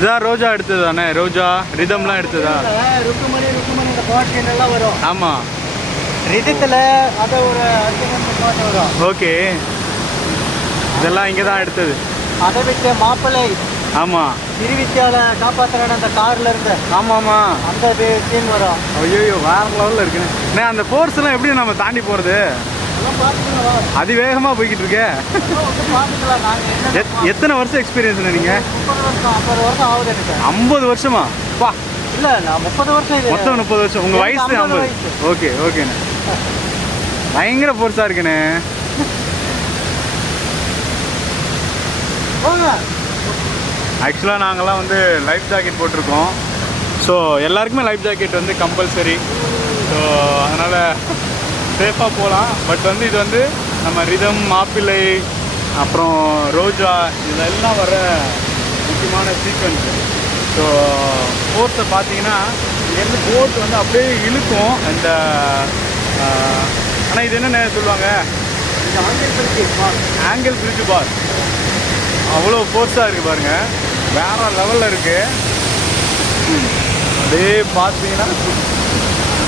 இதான் ரோஜா எடுத்தது தானே? ரோஜா ரிதம்லாம் எடுத்ததா? ருக்குமணி இந்த பாட்டு எல்லாம் வரும். ஆமாம். ரிதத்தில் அதை ஒரு பாட்டு வரும். ஓகே, இதெல்லாம் இங்கே தான் எடுத்தது. அதை விட்டு மாப்பிள்ளை. ஆமாம். திருவித்தியால காப்பாற்றுறான அந்த கார்ல இருந்து. ஆமாம்மா, அந்த சீன் வரும். ஐயோ வேற லெவலில் இருக்குண்ணே. அந்த ஃபோர்ஸ்லாம் எப்படி நம்ம தாண்டி போகிறது? அதிவேகமாக போய்கிட்டு இருக்கே. எத்தனை வருஷம் எக்ஸ்பீரியன்ஸ்ண்ணே நீங்கள்? 50 வருஷம் ஆகுது எனக்கு. 50 வருஷமா? பா இல்லை, நான் 30 வருஷம். இது மொத்தம் 30 வருஷம். உங்கள் வயசு 50. ஓகே ஓகேண்ணே, பயங்கர ஃபோர்ஸாக இருக்குண்ணே. ஆக்சுவலாக நாங்கள்லாம் வந்து லைஃப் ஜாக்கெட் போட்டிருக்கோம். ஸோ எல்லாருக்குமே லைஃப் ஜாக்கெட் வந்து கம்பல்சரி. ஸோ அதனால் சேஃபாக போகலாம். பட் வந்து இது வந்து நம்ம ரிதம், மாப்பிள்ளை, அப்புறம் ரோஜா, இதெல்லாம் வர முக்கியமான சீக்வன்ஸு. ஸோ ஃபோர்ஸை பார்த்தீங்கன்னா இங்கேருந்து போட் வந்து அப்படியே இழுக்கும். அந்த ஆனால் இது என்னென்ன சொல்லுவாங்க? ஆங்கிள் பிரிட்ஜ் பார். அவ்வளோ ஃபோர்ஸாக இருக்குது பாருங்கள், வேறு லெவலில் இருக்குது. அப்படியே பார்த்தீங்கன்னா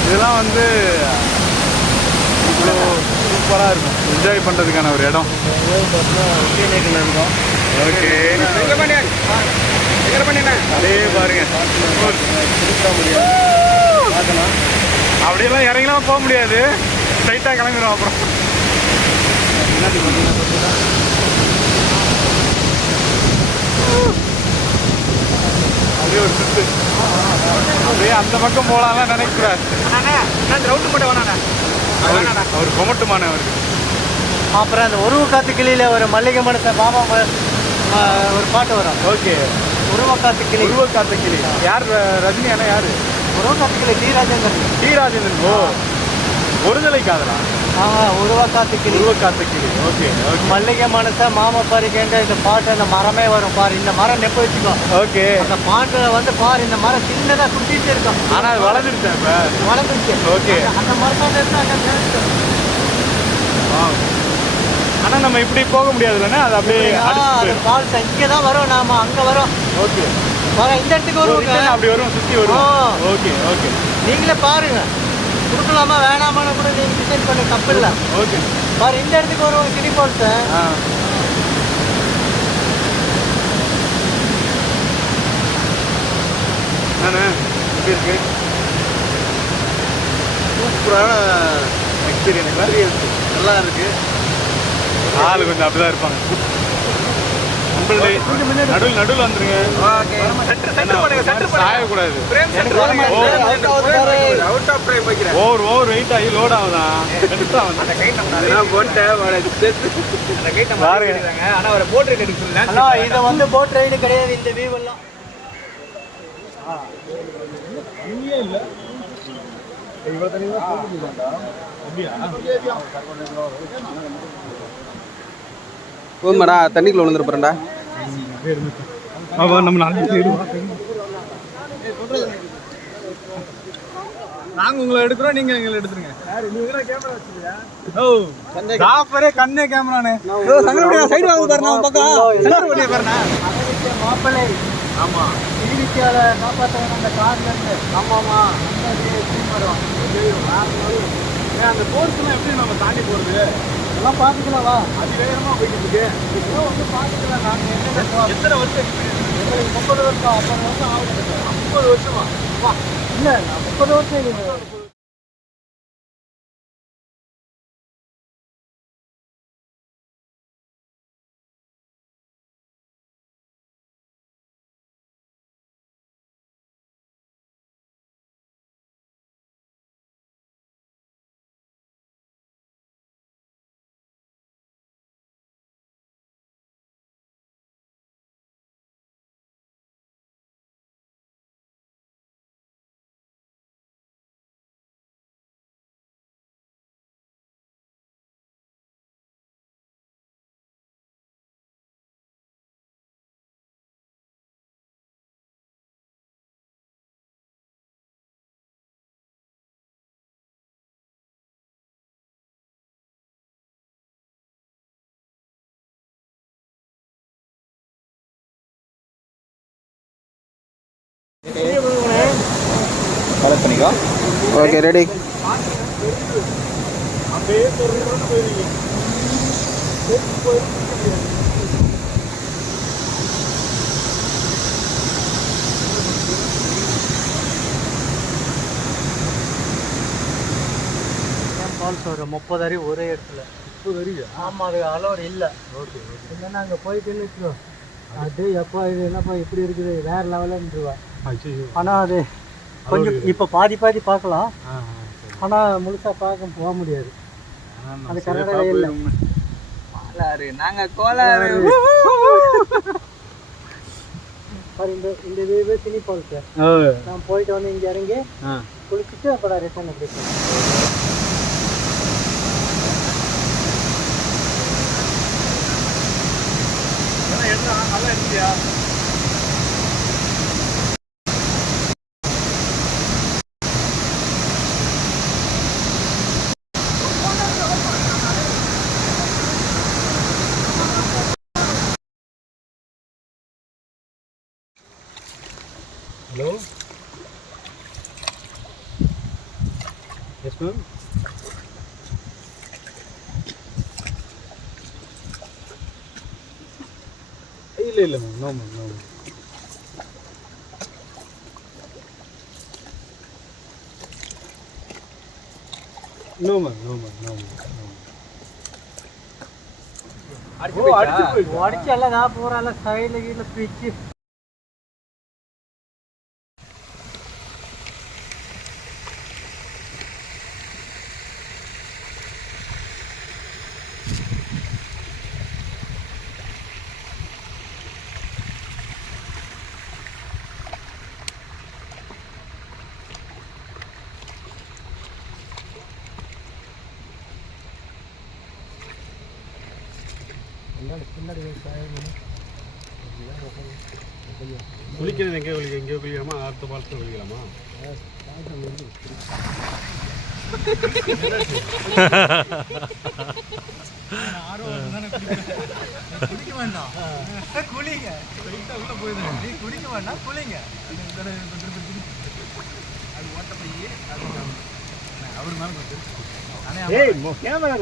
இதெல்லாம் வந்து இவ்வளோ சூப்பராக இருக்கும். என்ஜாய் பண்ணுறதுக்கான ஒரு இடம். ஓகே, அதே பாருங்க. அப்படியெல்லாம் இறங்கலாம் போக முடியாது, ஸ்ட்ரைட்டாக கிளம்பிடும். அப்புறம் அப்படியே ஒரு சுத்து, அப்படியே அந்த பக்கம் போகலாம்லாம் நினைக்கூடாது. ரவுண்டு மட்டும் வேணாண்ணா, அவர் கொமட்டுமான அவருக்கு. அப்புறம் அந்த உருவ காத்து கிளியில ஒரு மல்லிகை மனசை பாபா ஒரு பாட்டு வரும். ஓகே, உருவ காத்து கிளி. உருவ காத்து கிளி யார்? ரஜினி அண்ணா யார்? உருவ காத்து கிளி டி ராஜேந்திரன். ஓ, ஒருதலை காதலா? உருவ காத்து கிளி. உருவ காத்து கிளி. Okay okay. மல்லிகை மனசை மாமா பறிக்கின்ற இந்த பாட்டு, அந்த மரமே வரும் பாரு. இந்த மரம் நெப்ப வச்சுக்கோ. ஓகே, அந்த பாட்டுல வந்து பாரு, இந்த மரம் சின்னதாக குட்டிட்டு இருக்கும். ஆனால் அது வளர்ந்துருச்சேன் இப்போ. வளர்ந்துருச்சு. ஓகே, அந்த மரத்தோட இருந்தா ஆனால் நம்ம இப்படி போக முடியாதுல்லண்ணே, அது அப்படியே ஃபால்ஸ் இங்கே தான் வரும். நாம அங்கே வரோம். ஓகே, இந்த இடத்துக்கு வருவோங்க. அப்படி வரும், சுற்றி வரும். ஓகே ஓகே, நீங்களே பாருங்க, கொடுக்கலாமா வேணாமான்னு கூட நீங்கள் டிசைட் பண்ண தப்பு இல்லை. ஓகே பாரு, இந்த இடத்துக்கு வருவோம் கிளி ஃபால்ஸ். நானே எப்படி இருக்கு? சூப்பரான எக்ஸ்பீரியன்ஸ், நல்லா இருக்கு. ஆளு கொஞ்சம் அப்படிதான் இருப்பாங்க. நடுவில் நடுவில் வந்துருங்க, சாயக்கூடாது. ஓவர் வெயிட் ஆகி லோட் ஆகுதான். இதை வந்து போட் ரைடு கிடையாது. இந்த வியூ எல்லாம் போதுமாடா, தண்ணிக்குள்ள விழுந்துரு போறேன்டா. நம்ம நாங்க உங்களை எடுக்கிறோம், நீங்க எங்களை எடுத்துருங்க. கண்ணே கேமரானே சைடு வாங்க பாருங்க. பக்கம் மாப்பிள்ளை. ஆமா, திருவித்தியால காப்பாற்றுவாங்க அந்த கார்ல இருந்து. ஆமாமா, அந்த போர்ஸ்லாம் எப்படி நம்ம தாண்டி போறது? எல்லாம் பார்த்துக்கலாம். வா, அதிவேகமாக போயிட்டு இருக்கு. இதெல்லாம் வந்து பார்த்துக்கலாம். நாங்கள் எத்தனை வருஷம் எக்ஸ்பீரியன்ஸ்? எங்களுக்கு 30 வருஷம் 50 வருஷம் ஆகுது. 50 வருஷமா? இல்லை, நான் 30 வருஷம். கலெக்ட் பண்ணிக்கோ. Okay ready. ஃபால்ஸ் ஒரு 30 அடி ஒரே இடத்துல. 30 அடி? ஆமாம், அது அலோடு இல்லை. Okay okay. இல்லைன்னா அங்கே போயிட்டுன்னு வச்சுக்கோ, அது எப்போ இது என்னப்பா இப்படி இருக்குது வேறு லெவலுன்றுவா. ஆனால் அது கொஞ்சம் இப்போ பாதி பார்க்கலாம், ஆனால் முழுசாக பார்க்க போக முடியாது. அது கர்நாடகா இல்லை. நாங்கள் கோலாறு இந்த இதுவே திணி ஃபால்ஸு. நான் போயிட்டு வந்து இங்கே இறங்கி குளிச்சுட்டு அப்புறம் ரிட்டர்ன் அப்படி நல்லா இருந்துச்சியா? Hello, yes ma'am. இல்லை ma'am, no ma'am, no ma'am. No ma'am, no ma'am, no ma'am, no ma'am. அடிச்சு எல்லாம் நான் போகிறேன் சைடில் கீழே பிச்சு. குளிக்கிறது எங்கே குளிக்கலாமா? அடுத்த பாலத்தில் குளிக்கலாமா? குளிக்க வேண்டாம், குளிங்க. உள்ள போயிடுங்க, குளிக்க வேண்டாம், குளிங்க. அது ஓட்ட போய் அவர் மேலே கேமரா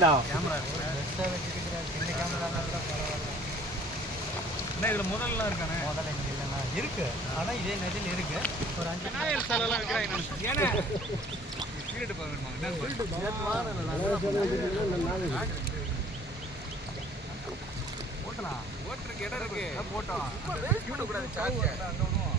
இதில் முதல்லாம் இருக்கானே. முதல்ல இங்கே இல்லைண்ணா இருக்கு, ஆனால் இதே நதியில் இருக்கு. ஒரு 5 நாயல் சாலெல்லாம் இருக்கிறாங்க. ஏன்னா சீரட்டு போட்டலாம், ஓட்டுறதுக்கு இடம் இருக்கு, போட்டோம். கூடாது சார்ஜ் அங்கே விடுவோம்.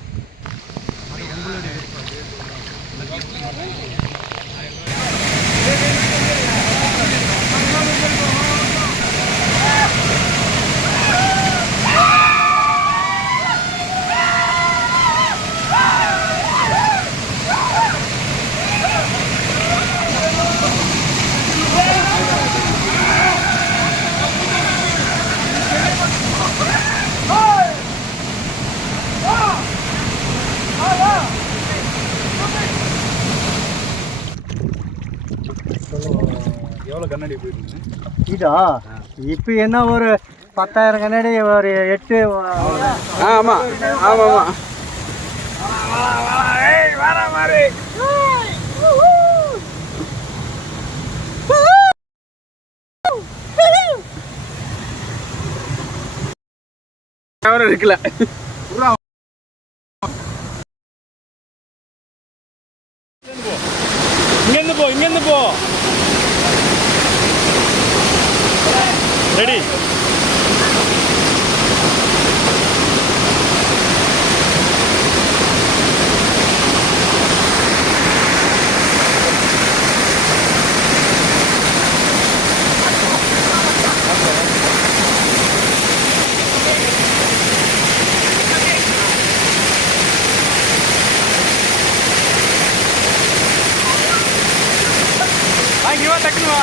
எவ்வளோ கண்ணாடி போயிருக்கு இதா? இப்போ என்ன ஒரு 10,000 கண்ணாடி, ஒரு 8. ஆமாம் ஆமாம். வர மாதிரி இருக்குல்ல. இங்கேருந்து போ. ரெடி. இங்கே வா, டக்குனு வா.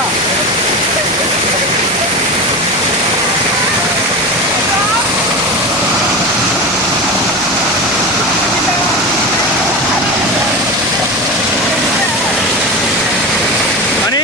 மணி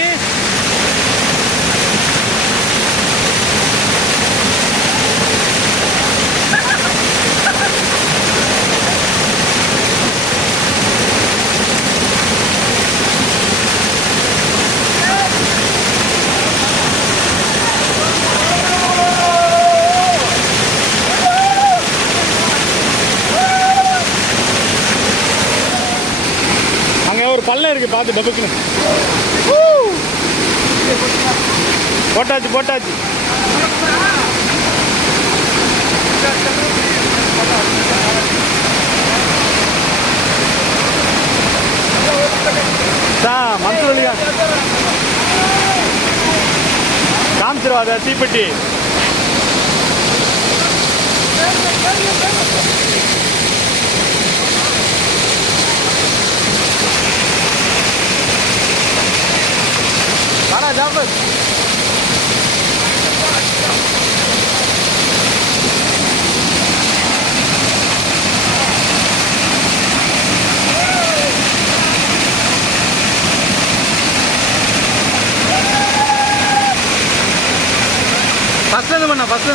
இருக்கு பார்த்து டபுக்குன்னு. போட்டாச்சு போட்டாச்சு. மனசு வழியா காமிச்சிருவாத தீப்பெட்டி. வாடா ஜாஃபர். ஃபஸ்ட்டு பண்ண ஃபஸ்ட்டு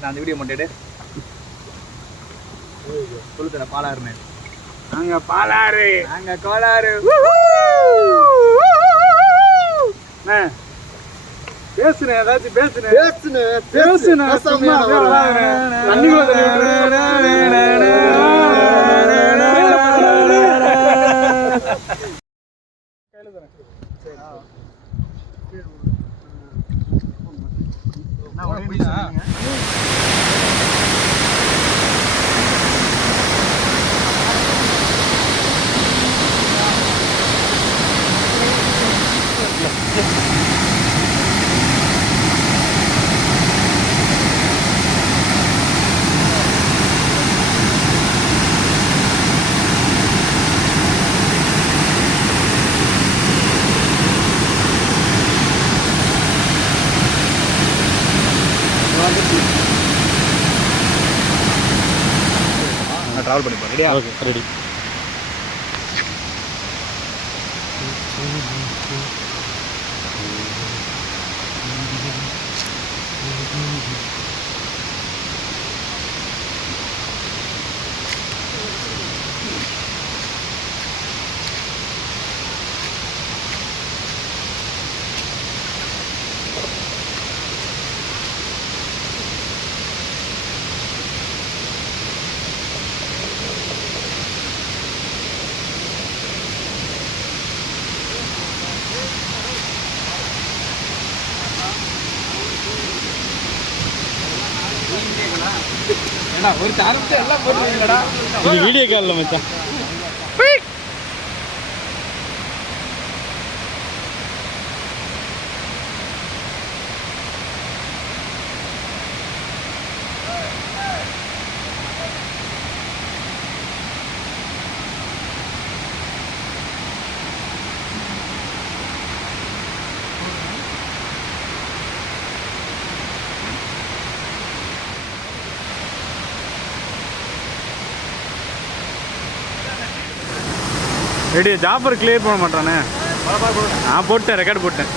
நான் அந்த வீடியோ மட்டும் சொல்லுறேன். பாலாறுன்னு நாங்க பாலாறு, நாங்க கோளாறு. பேசுனேன் ஏதாச்சும் பேசுனேன் ட்ராவல் பண்ணி போகிறேன். ரெடியா? Okay ready. ஒரு சார்ஜ் எல்லாம் போட்டுருக்கீங்கடா. இது வீடியோ காலில் மச்சான். ரெடி. ஜாஃபர் கிளியர் பண்ண மாட்டானே. நான் போட்டேன், ரெக்கார்டு போட்டேன்.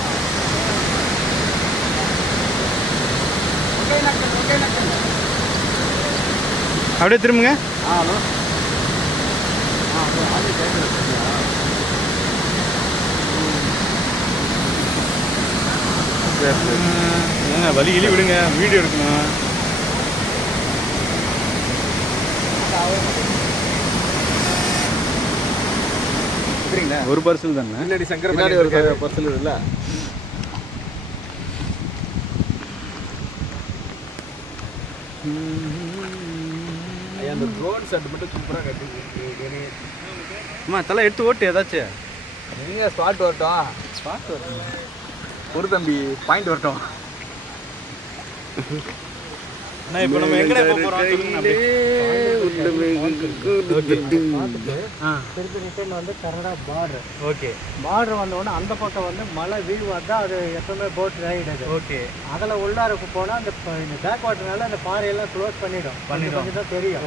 அப்படியே திரும்புங்க. ஏங்க வலி கிளி விடுங்க, வீடியோ எடுக்கணும். ஒரு பார்சல் தானே. முன்னாடி சங்கர ஒரு பார்சல் இல்ல. அந்த ட்ரோன் செட் மட்டும் சூப்பரா கட்டி. அம்மா தலை எடுத்து ஓட்டு ஏதாச்சும். நீங்க ஸ்பாட் வரட்டும். ஸ்பாட் வரட்டும். ஒரு தம்பி பாயிண்ட் வரட்டும். அண்ணா இப்போ நம்ம எங்கடா போக போறோம் சொல்லுங்க. திருப்பி ரிட்டர்ன் வந்து கனடா பார்டர். ஓகே. பார்டர் வந்தோடனே அந்த பக்கம் வந்து மழை வீழ்வாது. அது எப்பவுமே போட் ரைடு. ஓகே. அதில் உள்ளாருக்கு போனால் அந்த பேக் வாட்டர்னால அந்த பாறையெல்லாம் க்ளோஸ் பண்ணிடும். கொஞ்சம் தான் தெரியும்.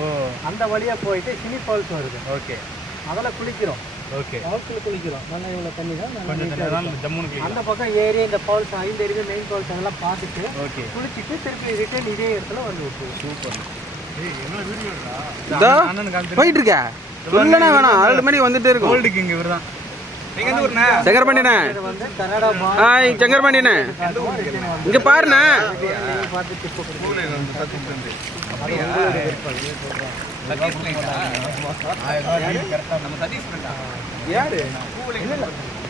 அந்த வழியாக போயிட்டு சினி ஃபால்ஸ் வருது. ஓகே. அதில் குளிக்கிறோம். ஓகே. ஃபால்ஸில் குளிக்கிறோம். நல்லா இவ்வளோ தண்ணி தான். ஜம்முன்னு அந்த பக்கம் ஏறி இந்த ஃபால்ஸ் 5 இருக்குது மெயின் ஃபால்ஸ் அதெல்லாம் பார்த்துட்டு ஓகே குளிச்சுட்டு திருப்பி ரிட்டர்ன் இதே இடத்துல வந்து விட்டுருவோம். சூப்பர். இதோ போயிட்டு இருக்க இல்லைண்ணா வேணாம் 6 மணிக்கு வந்துட்டே இருக்கும். கோல்டு கிங் இவர் தான். நீங்க எந்த ஊர்ண்ணே? செங்கர்பாண்டிண்ணே. வந்து கனடா ஹாய் செங்கர்பாண்டிண்ணே. இங்க பாருண்ணே. யாரு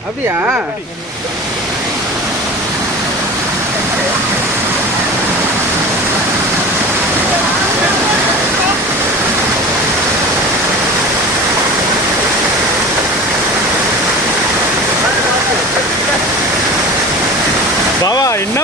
அப்படியா? பாவா என்ன